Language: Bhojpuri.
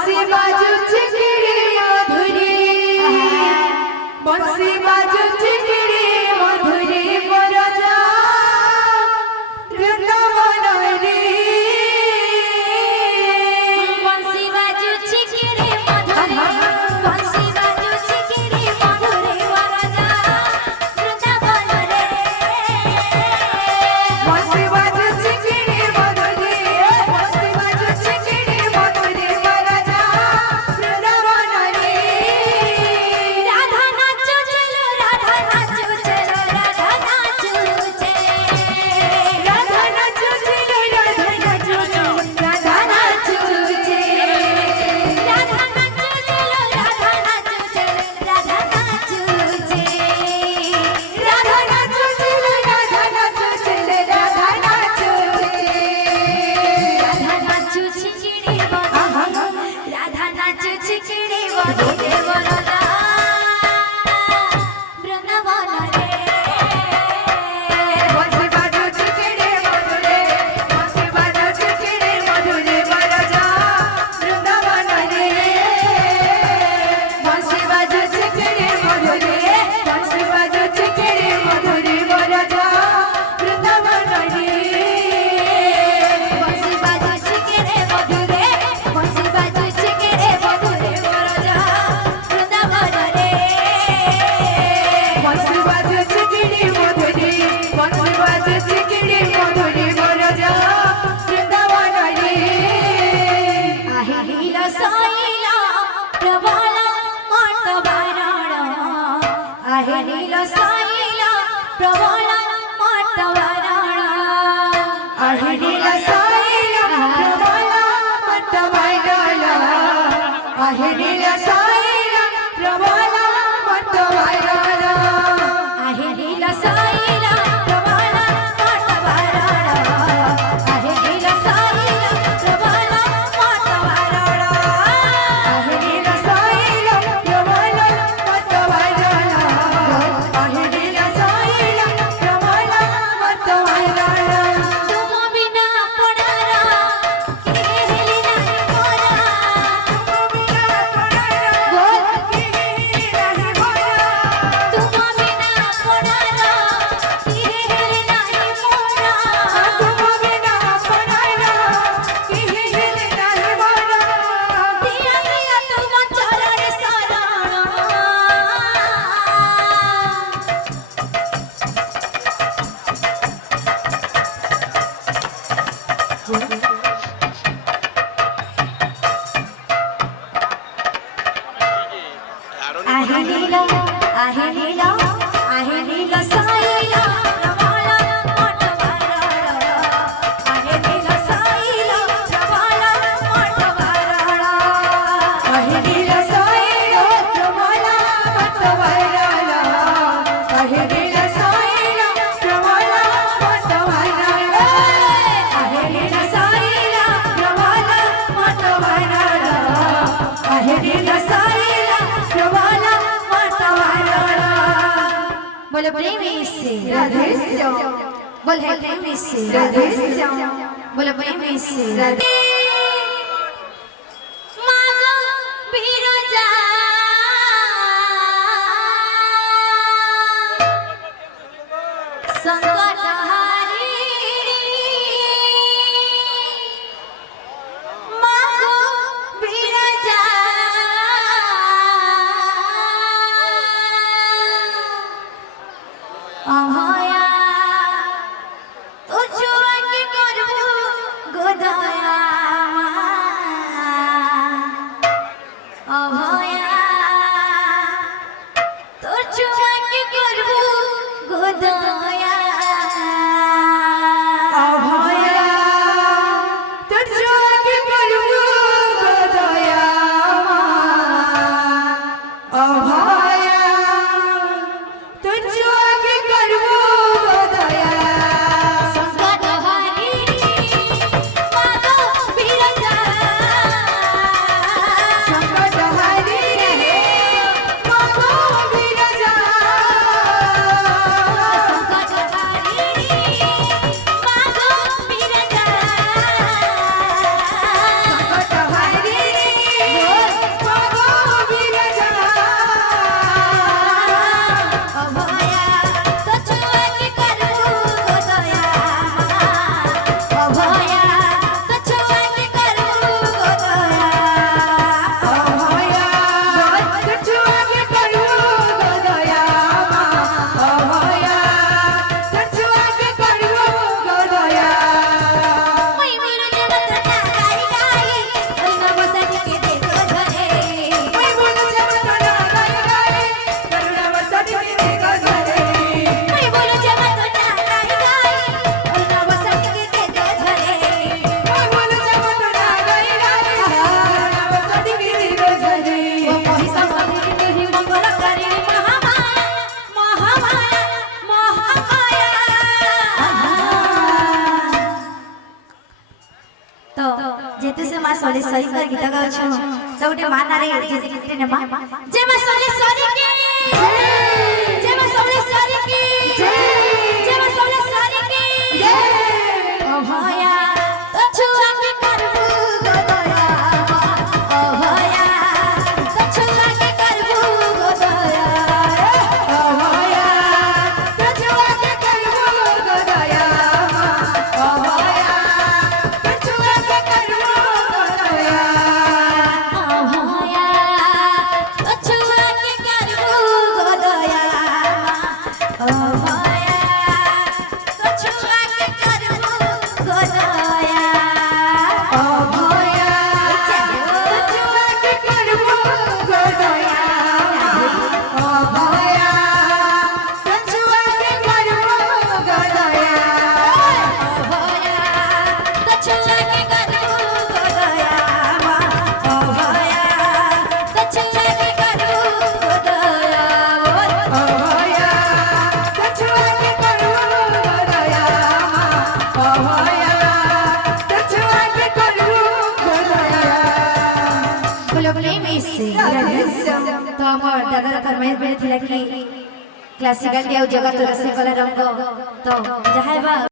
बंसी बाजुची किरी मधुरी बंसी बाजुची किरी मधुरी बरजा वृंदावन रे बंसी बाजुची किरी मधुरी बंसी बाजुची किरी मधुरी बरजा वृंदावन रे बंसी बाजुची किरी मधुरी बंसी बाजुची किरी मधुरी बरजा वृंदावन रे राधा नाचो चलो राधा नाचो चलो राधा नाचो चलो राधा नाचो चलो राधा नाचो चलो राधा नाचो चलो राधा नाचो चलो राधा नाचो चलो राधा नाचो चलो राधा नाचो चलो राधा नाचो चलो राधा नाचो राधा नाचो चिकिड़ी बंधुरे राधा नाचो चिकिड़ी बंधुरे बरजा वृंदावन रे बंसी बाजुची किरी मधुरे बंसी बाजुची किरी मधुरे बरजा वृंदावन रे बंसी बाजुची किरी मधुरे बंसी बाजुची किरी मधुरे बरजा वृंदावन रे बंसी बाजू चिकिड़े बंधुरे बंसी बाजू चिकिड़े बंधुरे बरजा वृंदावन रे बंसी बाजुची किरी मधुरे बंसी बाजुची किरी मधुरे बरजा वृंदावन रे आहे लीला साईला प्रभाला मट वारण आहे लीला साईला प्रभाला मट वारण आहे नीला साईला प्रभाला मट वायला आहे नीला साईला प्रभाला मट वायला आहे लीला साईला प्रभाला मट वारण आहे लीला साईला प्रभाला मट वारण आहे नीला साईला प्रभाला मट वायला आहे नीला साईला प्रभाला मट वायला तुम बिना पडारा केली नाही मोरा तुम बिना पडारा केली नाही मोरा दिया दिया तुम चरण शरण आहे लीला साईला प्रभाला मट वारण आहे लीला साईला प्रभाला मट वारण आहे नीला साईला प्रभाला मट वायला आहे नीला साईला प्रभाला मट वायला आहे नीला साईला प्रभाला मट वायला आहे नीला साईला प्रभाला मट वायला बोलो प्रेमी से राधे श्याम बोलो प्रेमी से राधे श्याम बोलो प्रेमी से राधे मागो बिरजा संकट हारी मागो बिरजा अभया तुझुआ के करबो गोदया तो जेते से मां सोलेश्वरी का गीत गाउ छ तो उठे मां नारे जे ने मां जय मां सोलेश्वरी की जय मां सोलेश्वरी की जय मां सोलेश्वरी की ओ भया तो छुआ के करबू गो दया ओ भया तो छुआ के करबू गो दया ओ भया तो छुआ के करबू गो दया ओ भया तो छुआ के करबू गो दया ओ भया तो छुआ के करबू गो दया ओ भया तो छुआ के करबू गो दया ओ भया तो छुआ के करबू गो दया ओ भया तो छुआ के करबू गो दया ओ भया तो छुआ के करबू गो दया ओ भया तो छुआ के करबू गो दया तो আমার দাদার ফরমাইশ বেড়ে ଥିଲା কি ক্লাসিক্যাল দিও জগৎ রসে কলা রঙ্গ তো যাহাইবা